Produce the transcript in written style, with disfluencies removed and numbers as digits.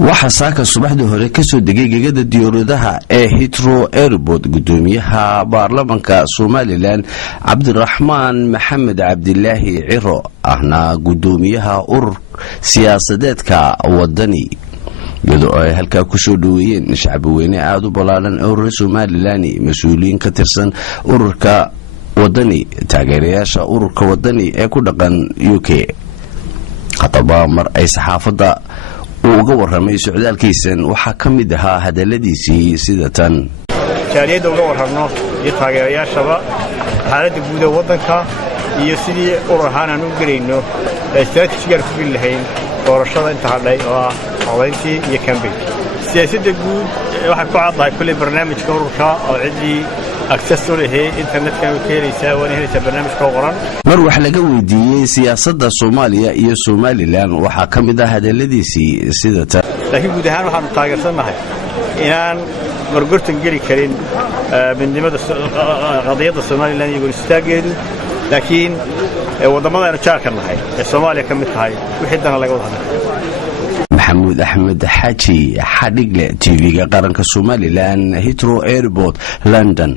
waxa saaka subaxdii hore ka soo degay gegada diyaaradaha ee Heathrow Airport gudoomiyaha baarlamaanka Somaliland Cabdiraxmaan Maxamed Cabdilaahi Ciro ahna gudoomiyaha urur siyaasadeedka wadani iyadoo ay halka ku soo dhaweeyeen shacab weyne aad u balaalan oo Somaliland mas'uuliyiin ka tirsan ururka wadani taageerayaasha ururka wadani ee ku dhaqan UK qataba mar ay saxaafada uga warramay socdaalkiisan waxa kamid ahaa hadaladiisii sida tan jaariyada uga warramo iyo taageerayaashaba xaaladda guud ee wadanka iyo sidii urur ahaan aan u galayno istaraatiijiga ku bilahayn doorashada inta hadhay oo codeyntii iyo campaign siyaasadda guud waxa ku caddahay kulli barnaamijka ururka oo cidii access u leeyahay internetka oo keenaysa waa inay barnaamijka qoran mar wax laga weydiiyay siyaasadda Soomaaliya iyo Somaliland waxa kamid ah hadaladiisii sida tan laakiin guud ahaan waxaan taageersanahay inaan margortan gali karin midnimada qadiyadda Somaliland iyo istaageedu laakiin wadamada aan jaarka nahay ee Soomaaliya kamid tahay wixii dana laga wada محمود أحمد حاجي حديقلة TV قرنك Somaliland Heathrow Airport London